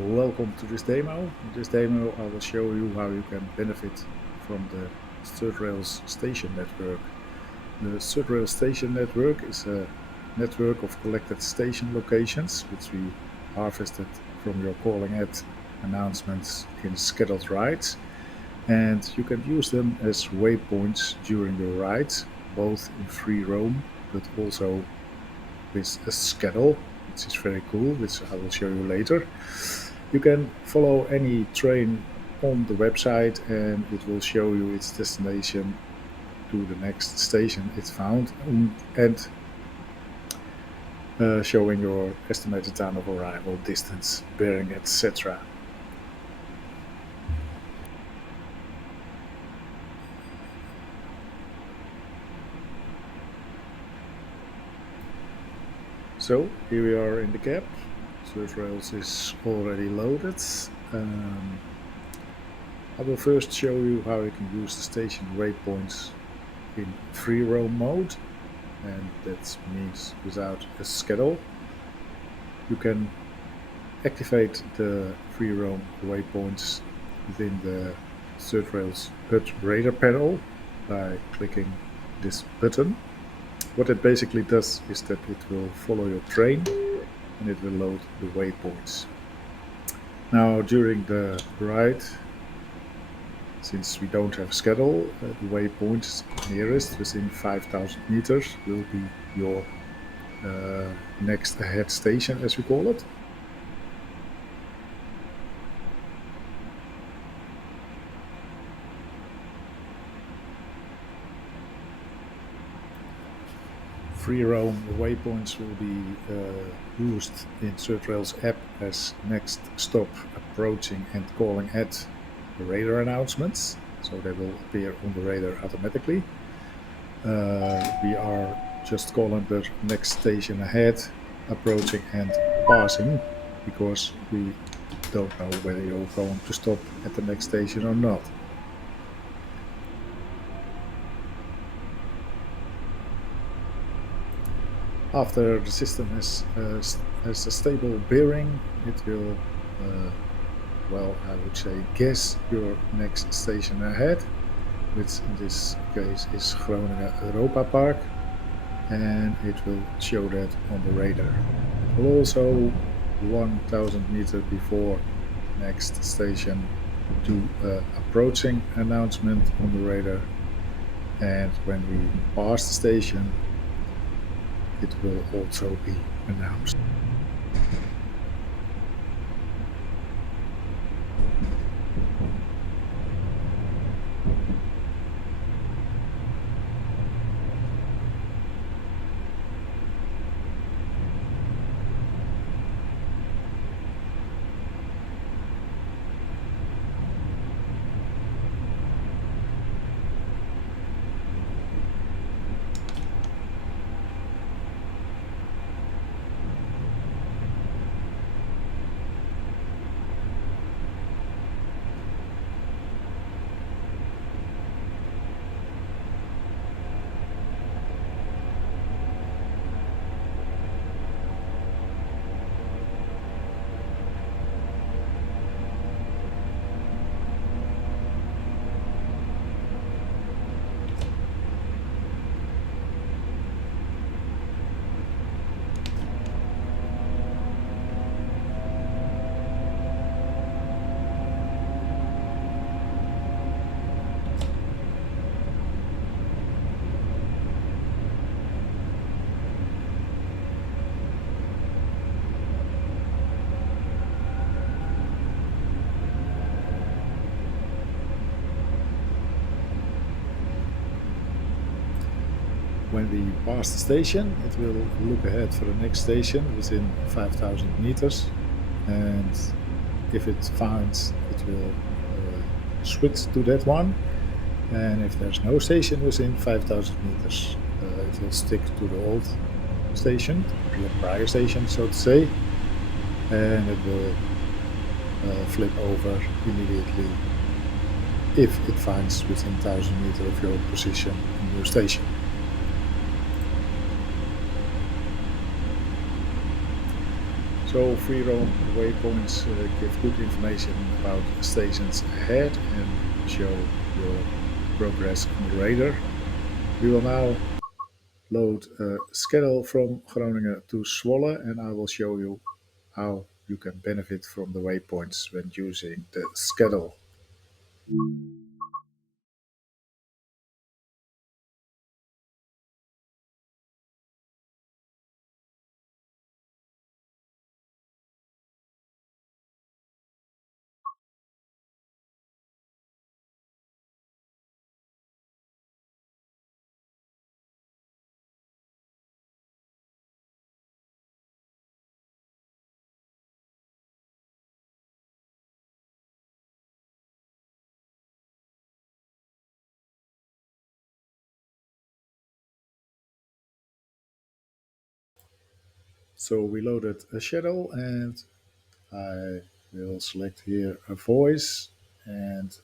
Welcome to this demo. In this demo, I will show you how you can benefit from the ThirdRails station network. The ThirdRails station network is a network of collected station locations, which we harvested from your calling at announcements in scheduled rides. And you can use them as waypoints during your rides, both in free roam, but also with a schedule, which is very cool, which I will show you later. You can follow any train on the website and it will show you its destination to the next station it's found and showing your estimated time of arrival, distance, bearing, etc. So here we are in the cab. ThirdRails is already loaded. Um, I will first show you how you can use the station waypoints in free roam mode, and that means without a schedule. You can activate the free roam waypoints within the ThirdRails HUD radar panel by clicking this button. What it basically does is that it will follow your train and it will load the waypoints. Now during the ride, since we don't have a schedule, the waypoints nearest within 5,000 meters will be your next ahead station, as we call it. Free roam waypoints will be used in ThirdRails app as next stop, approaching, and calling at the radar announcements, so they will appear on the radar automatically. We are just calling the next station ahead, approaching, and passing, because we don't know whether you're going to stop at the next station or not. After the system has a stable bearing, it will, I would say, guess your next station ahead, which in this case is Groningen Europa Park, and it will show that on the radar. It will also 1,000 meters before the next station do approaching announcement on the radar, and when we pass the station, it will also be announced. When we pass the station, it will look ahead for the next station within 5,000 meters, and if it finds, it will switch to that one. And if there's no station within 5,000 meters, it will stick to the old station, the prior station, so to say, and it will flip over immediately if it finds within 1,000 meters of your position a new station. So Freeroam waypoints give good information about stations ahead and show your progress on the radar. We will now load a schedule from Groningen to Zwolle, and I will show you how you can benefit from the waypoints when using the schedule. So we loaded a schedule, and I will select here a voice, and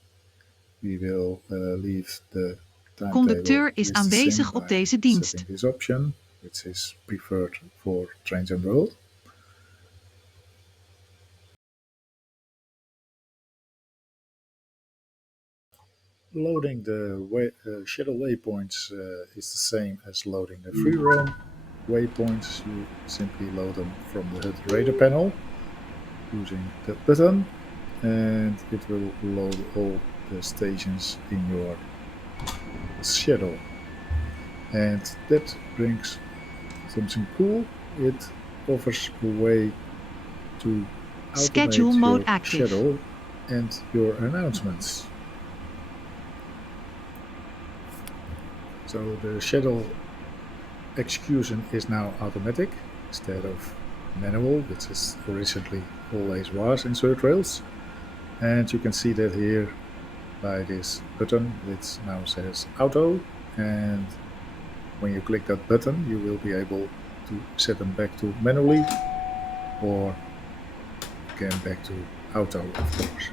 we will leave the timetable Conducteur is sim aanwezig op by deze setting dienst. this option, which is preferred for trains and road. Loading the schedule waypoints is the same as loading the Freeroam waypoints. You simply load them from the HUD radar panel using the button, and it will load all the stations in your schedule. And that brings something cool. It offers a way to Schedule automate mode your active. schedule and your announcements. So the schedule execution is now automatic instead of manual, which is originally always was in ThirdRails. And you can see that here by this button, which now says auto. And when you click that button, you will be able to set them back to manually or again back to auto, of course.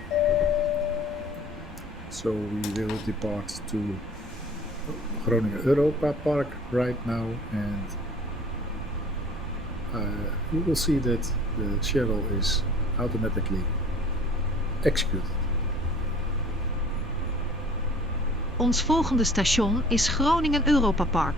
So we will depart to Groningen Europa Park right now, and you will see that the schedule is automatically executed. Ons volgende station is Groningen Europa Park.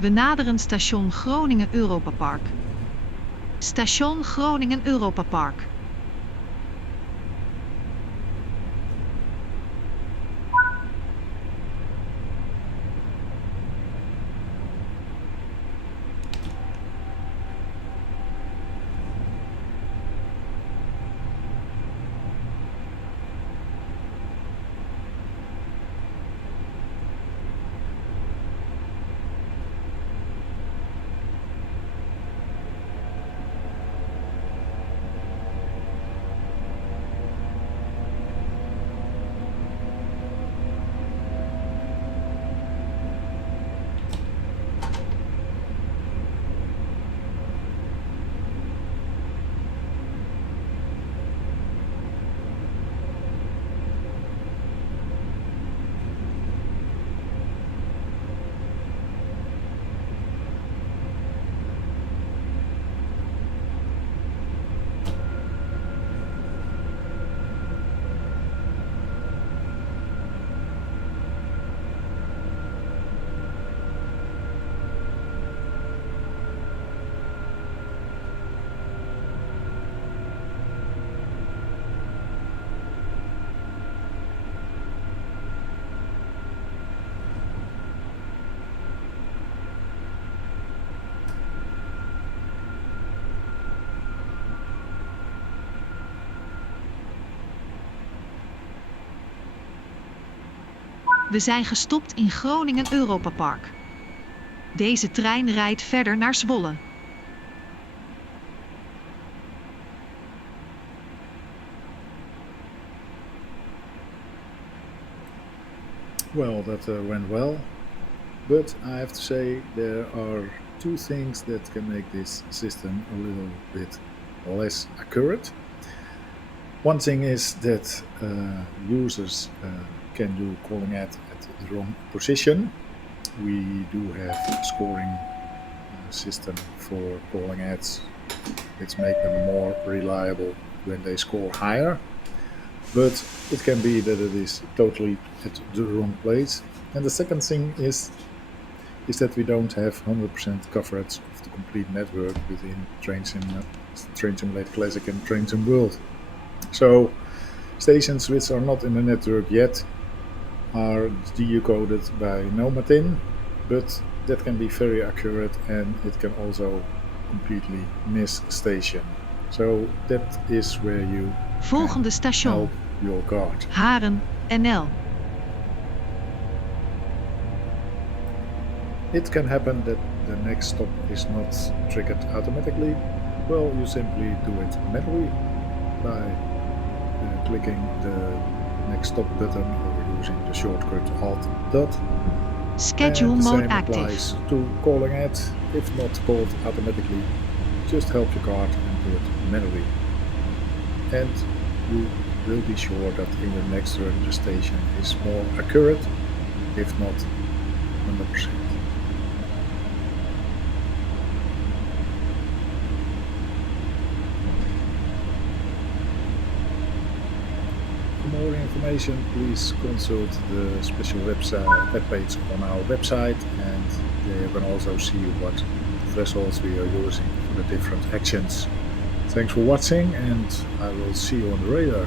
We naderen station Groningen Europa Park. Station Groningen Europa Park. We zijn gestopt in Groningen Europa Park. Deze trein rijdt verder naar Zwolle. Well, that went well, but I have to say there are two things that can make this system a little bit less accurate. One thing is that users can do calling at the wrong position. We do have a scoring system for calling ads, which make them more reliable when they score higher. But it can be that it is totally at the wrong place. And the second thing is that we don't have 100% coverage of the complete network within Train Simulator Classic and Train Sim World. So stations which are not in the network yet are geocoded by Nomatin, but that can be very accurate and it can also completely miss a station. So that is where you Volgende station. help your guard. Haren, NL. It can happen that the next stop is not triggered automatically. Well, you simply do it manually by clicking the next stop button or using the shortcut Alt-Dot. Schedule and the mode same active. applies to calling it. If not called automatically, just help your card and do it manually. And you will be sure that in your next run the station is more accurate, if not 100%. For more information, please consult the special web page on our website, and there you can also see what thresholds we are using for the different actions. Thanks for watching, and I will see you on the radar.